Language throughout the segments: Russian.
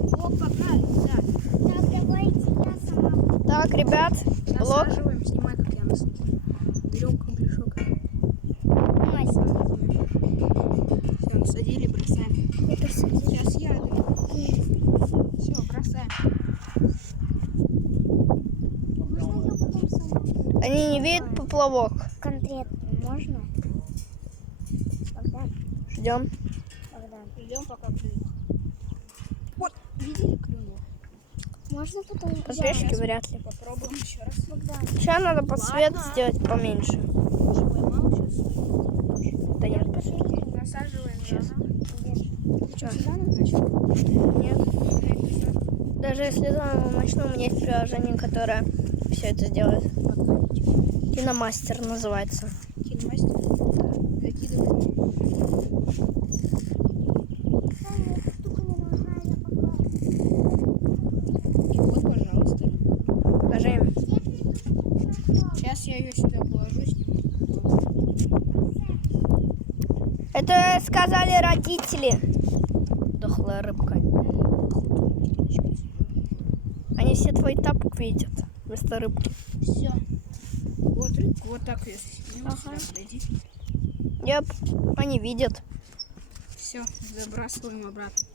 Блок погнали, да. Так, давайте я сама. Так, ребят, блок. Насаживаем, снимай, как я насадил. Берем кругляшок. Мася. Все, насадили, бросаем. Это садись. Сейчас я. Все, бросаем. Можно я потом сама? Они не видят поплавок. Конкретно можно? Богдан, Ждем. Богдан. Ждем, пока клюнет. Вот, видели, клюнуло? Можно потом Подписчики вряд ли. Попробуем еще раз. Богдан. Сейчас надо под свет Ладно. сделать поменьше. Уже поймал сейчас. Да нет. Насаживаем. Сейчас. Что, сюда назначил? Нет. Даже если заново начну, у меня есть приложение, которое все это сделает. Киномастер называется. Киномастер. Закидываем. Саня, эта штука не нужна, я пока. И вот, пожалуйста. Покажи им. Сейчас я ее сюда положу, сниму. Это сказали родители. Дохлая рыбка. Они все твой тапок видят вместо рыбки. Все. Вот рыбку, вот так ее сниму. Ага. Подойди. Еп, они видят. Все, забрасываем обратно.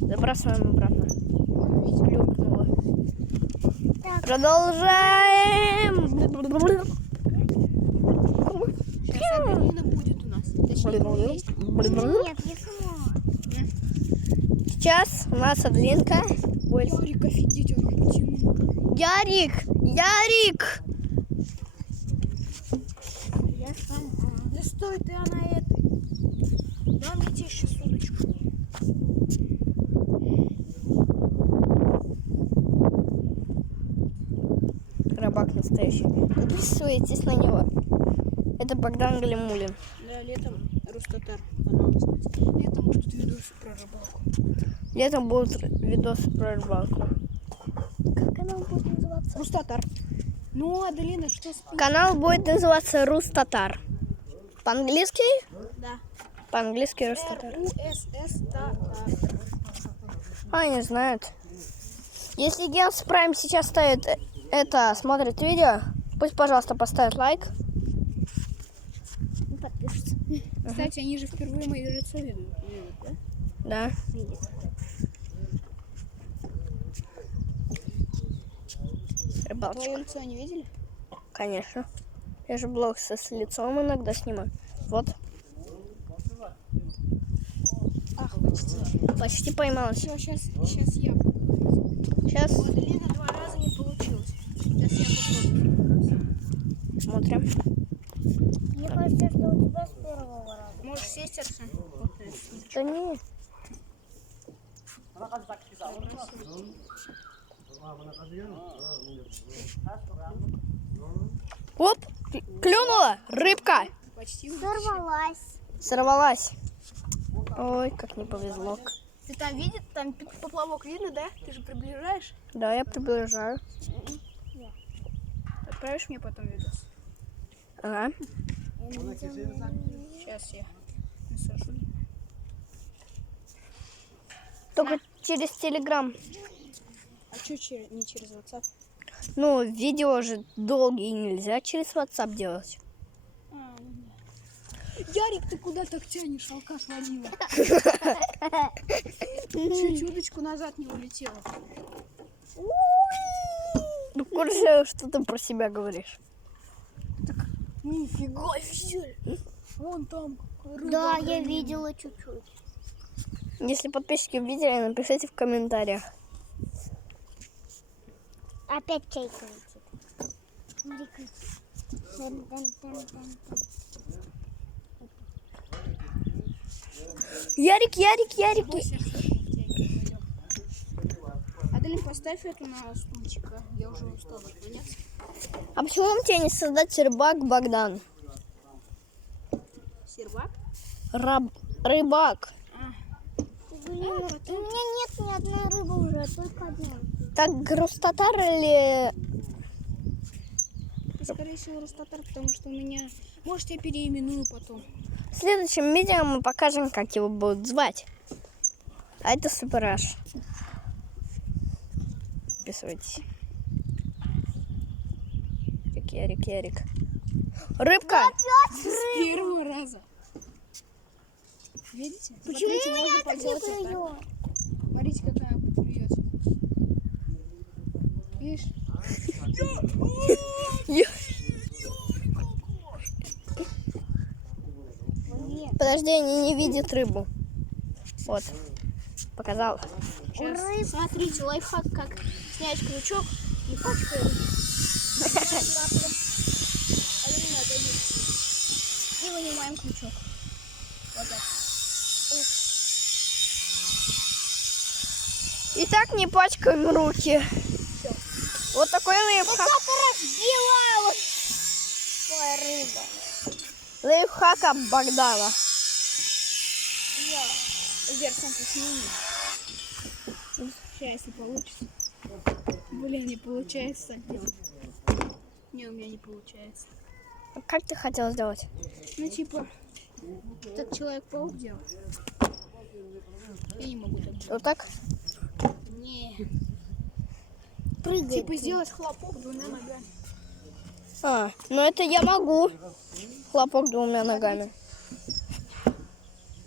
Забрасываем обратно. Видите? Клюкнуло. Так, Продолжаем. Сейчас Аделина будет у нас. Точнее, есть. нет, я сама. Сейчас у нас Адлинка будет. Ярик, офигеть, он потянул. Ярик! Ярик! Я сам. Да стой ты, она этой. Дам я тебе еще удочку. Рыбак настоящий. Подписывайтесь на него. Это Богдан Галимулин. Да, летом Рустатар канал называется. Летом будут видосы про рыбалку. Летом будут видосы про рыбалку. Как канал будет называться? Рустатар. Ну, Аделина, что спит? Канал будет называться Рустатар. По-английски? Да. По-английски Рустатар. Русстатар. А, не знают. Если Генс Прайм сейчас ставит это, смотрит видео, пусть, пожалуйста, поставит лайк. Подпишется. Кстати, они же впервые мое лицо видят, да? Да. Видят. Рыбалочка. Твое лицо они видели? Конечно. Я же блог с лицом иногда снимаю. Вот. Ах, почти. Почти поймалась. Все, сейчас я буду говорить. Сейчас У Аделины 2 раза не получилось. Сейчас я попробую. смотрим. Мне кажется, что у тебя с первого раза. Можешь сесть, Арсен? Вот это. Да не. Оп! Клюнула! Рыбка! Почти. Сорвалась. Сорвалась. Ой, как не повезло. Ты там видишь, там поплавок видно, да? Ты же приближаешь. Да, я приближаю. Отправишь мне потом видос? Ага. Сейчас я насажу. Только через Телеграм. А что не через WhatsApp? Ну, видео же долгие нельзя через WhatsApp делать. Ярик, ты куда так тянешь, алкаш водила? Чуть удочку назад не улетела. Ну, в курсе, что ты про себя говоришь. Нифига себе! Вон там рыба. Да, я огромная. видела чуть-чуть. Если подписчики видели, напишите в комментариях. Опять чайка летит. Смотри, кричит. Тын-тын-тын-тын-тын. Ярик, Ярик, Ярик. Аделин, поставь эту на стульчик. Я уже устала наклоняться. А почему тебе не создать рыбак Богдан? Сервак? Рыбак. Блин, у меня нет ни одной рыбы уже, только одна. Так Рустатар или... Скорее всего, Рустатар, потому что у меня... Может, я переименую потом. В следующем видео мы покажем, как его будут звать. А это Супер Аш. подписывайтесь. Ярик. Рыбка! С первого раза. Видите? Почему Смотрите, у меня можно так не поделать вот так. клюет? Смотрите, как она клюет. Видишь? Подожди, они не видят рыбу. Вот, показала. Сейчас. Смотрите, лайфхак, как снять крючок и пачкой рыбы. И вынимаем крючок. Вот так. И так не пачкаем руки. Вот такой лайфхак. Разбила вот твоя рыба. Лайфхак от Богдана. Вверх сам сними. Сейчас, если получится. Блин, не получается. Не, у меня не получается. Как ты хотел сделать? Ну, типа, так Человек-паук делал. Я не могу так делать. Вот так? Не. Прыгай. Типа сделать хлопок двумя ногами. Ну это я могу. Хлопок двумя ногами.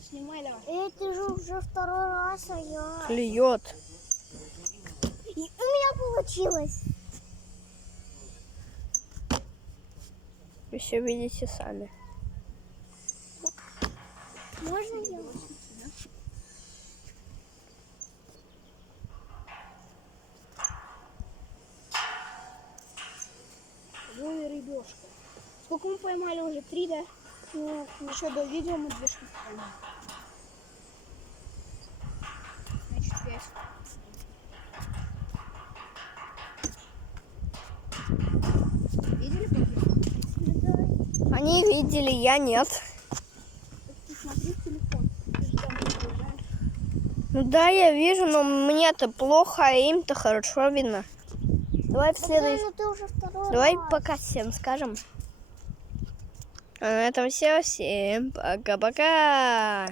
Снимай давай. Это же уже второй раз, а я... Клюет. И у меня получилось. Вы все видите сами. Можно делать? Ой, рыбешка. Сколько мы поймали уже? 3, да? Нет, Еще до видео мы 2 штуки поймали. Значит, 5. Видели какие? Они видели, я нет. Ты смотри в телефон. Ты же там загружаешь. Ну да, я вижу, но мне-то плохо, а им-то хорошо видно. Давай в следующий. Ты уже второй Давай раз. пока всем скажем. А на этом все. Всем пока-пока.